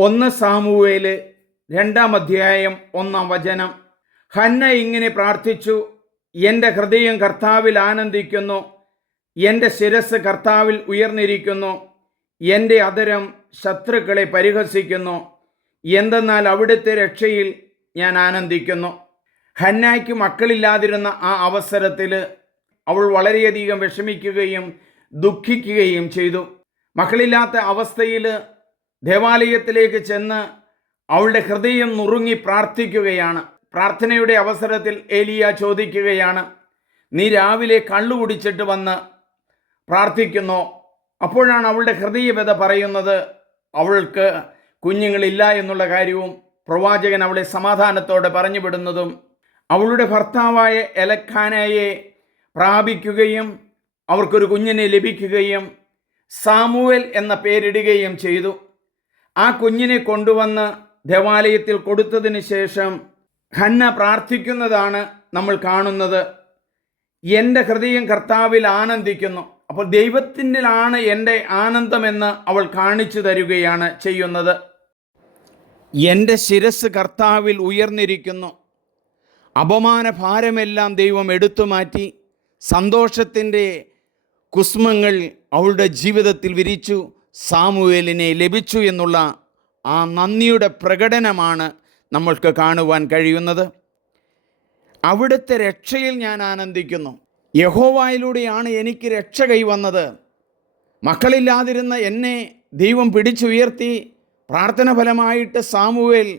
ഒന്ന് സാമുവേൽ രണ്ടാം അധ്യായം ഒന്നാം വചനം. ഹന്ന ഇങ്ങനെ പ്രാർത്ഥിച്ചു എന്റെ ഹൃദയം കർത്താവിൽ ആനന്ദിക്കുന്നു എന്റെ ശിരസ് കർത്താവിൽ ഉയർന്നിരിക്കുന്നു എന്റെ അതരം ശത്രുക്കളെ പരിഹസിക്കുന്നു എന്തെന്നാൽ അവിടുത്തെ രക്ഷയിൽ ഞാൻ ആനന്ദിക്കുന്നു. ഹന്നായ്ക്ക് മക്കളില്ലാതിരുന്ന ആ അവസരത്തിൽ അവൾ വളരെയധികം വിഷമിക്കുകയും ദുഃഖിക്കുകയും ചെയ്തു. മക്കളില്ലാത്ത അവസ്ഥയിൽ ദേവാലയത്തിലേക്ക് ചെന്ന് അവളുടെ ഹൃദയം നുറുങ്ങി പ്രാർത്ഥിക്കുകയാണ്. പ്രാർത്ഥനയുടെ അവസരത്തിൽ ഏലിയ ചോദിക്കുകയാണ് നീ രാവിലെ കള്ളു കുടിച്ചിട്ട് വന്ന് പ്രാർത്ഥിക്കുന്നു. അപ്പോഴാണ് അവളുടെ ഹൃദയവ്യത പറയുന്നത്? അവൾക്ക് കുഞ്ഞുങ്ങളില്ല എന്നുള്ള കാര്യവും പ്രവാചകൻ അവളെ സമാധാനത്തോടെ പറഞ്ഞു വിടുന്നതും അവളുടെ ഭർത്താവായ എലഖാനയെ പ്രാപിക്കുകയും അവർക്കൊരു കുഞ്ഞിനെ ലഭിക്കുകയും സാമുവൽ എന്ന പേരിടുകയും ചെയ്തു. ആ കുഞ്ഞിനെ കൊണ്ടുവന്ന് ദേവാലയത്തിൽ കൊടുത്തതിന് ശേഷം ഹന്ന പ്രാർത്ഥിക്കുന്നതാണ് നമ്മൾ കാണുന്നത്. എന്റെ ഹൃദയം കർത്താവിൽ ആനന്ദിക്കുന്നു. അപ്പോൾ ദൈവത്തിന്റെലാണ് എന്റെ ആനന്ദമെന്ന് അവൾ കാണിച്ചു തരികയാണ് ചെയ്യുന്നത്. എന്റെ ശിരസ് കർത്താവിൽ ഉയർന്നിരിക്കുന്നു. അപമാന ഭാരമെല്ലാം ദൈവം എടുത്തു മാറ്റി. സന്തോഷത്തിന്റെ കുസ്മങ്ങൾ അവളുടെ ജീവിതത്തിൽ വിരിച്ചു. സാമുവേലിനെ ലഭിച്ചു എന്നുള്ള ആ നന്ദിയുടെ പ്രകടനമാണ് നമ്മൾക്ക് കാണുവാൻ കഴിയുന്നത്. അവിടുത്തെ രക്ഷയിൽ ഞാൻ ആനന്ദിക്കുന്നു. യഹോവായിലൂടെയാണ് എനിക്ക് രക്ഷ കൈവന്നത്. മക്കളില്ലാതിരുന്ന എന്നെ ദൈവം പിടിച്ചുയർത്തി പ്രാർത്ഥന ഫലമായിട്ട് സാമുവേൽ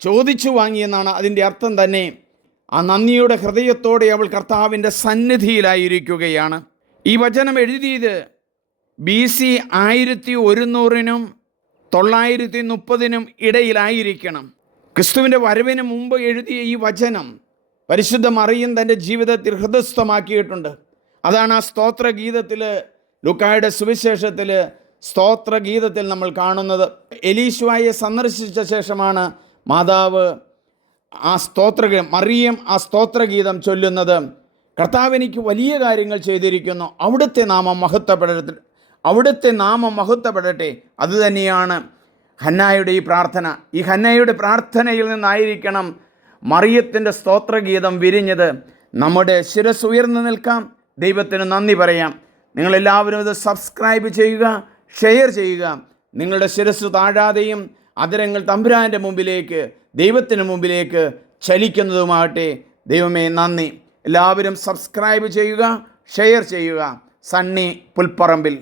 ചോദിച്ചു വാങ്ങിയെന്നാണ് അതിന്റെ അർത്ഥം തന്നെ. ആ നന്ദിയുടെ ഹൃദയത്തോടെ അവൾ കർത്താവിന്റെ സന്നിധിയിലായിരിക്കുകയാണ്. ഈ വചനം എഴുതിയത് ബി സി ആയിരത്തി ഒരുന്നൂറിനും തൊള്ളായിരത്തി മുപ്പതിനും ഇടയിലായിരിക്കണം. ക്രിസ്തുവിന്റെ വരവിന് മുമ്പ് എഴുതിയ ഈ വചനം പരിശുദ്ധ മറിയും തന്റെ ജീവിതത്തിൽ ഹൃദയസ്ഥമാക്കിയിട്ടുണ്ട്. അതാണ് ആ സ്തോത്രഗീതത്തിൽ ലുക്കായുടെ സുവിശേഷത്തിൽ സ്തോത്രഗീതത്തിൽ നമ്മൾ കാണുന്നത്. എലീശുവായെ സന്ദർശിച്ച ശേഷമാണ് മാതാവ് ആ സ്തോത്ര മറിയം ആ സ്തോത്രഗീതം ചൊല്ലുന്നത്. കർത്താവ് എനിക്ക് വലിയ കാര്യങ്ങൾ ചെയ്തിരിക്കുന്നു. അവിടുത്തെ നാമം മഹത്വപ്പെടട്ടെ അവിടുത്തെ നാമം മഹത്വപ്പെടട്ടെ. അതുതന്നെയാണ് ഹന്നായുടെ ഈ പ്രാർത്ഥന. ഈ ഹന്നയുടെ പ്രാർത്ഥനയിൽ നിന്നായിരിക്കണം മറിയത്തിന്റെ സ്തോത്രഗീതം വിരിഞ്ഞത്. നമ്മുടെ ശിരസ് ഉയർന്നു നിൽക്കാം. ദൈവത്തിന് നന്ദി പറയാം. നിങ്ങളെല്ലാവരും ഇത് സബ്സ്ക്രൈബ് ചെയ്യുക ഷെയർ ചെയ്യുക. നിങ്ങളുടെ ശിരസ് താഴാതെയും അതിരങ്ങൾ തമ്പുരാന്റെ മുമ്പിലേക്ക് ദൈവത്തിന് മുമ്പിലേക്ക് ചലിക്കുന്നതുമാകട്ടെ. ദൈവമേ നന്ദി. എല്ലാവരും സബ്സ്ക്രൈബ് ചെയ്യുക ഷെയർ ചെയ്യുക. സണ്ണി പുൽപ്പറമ്പിൽ.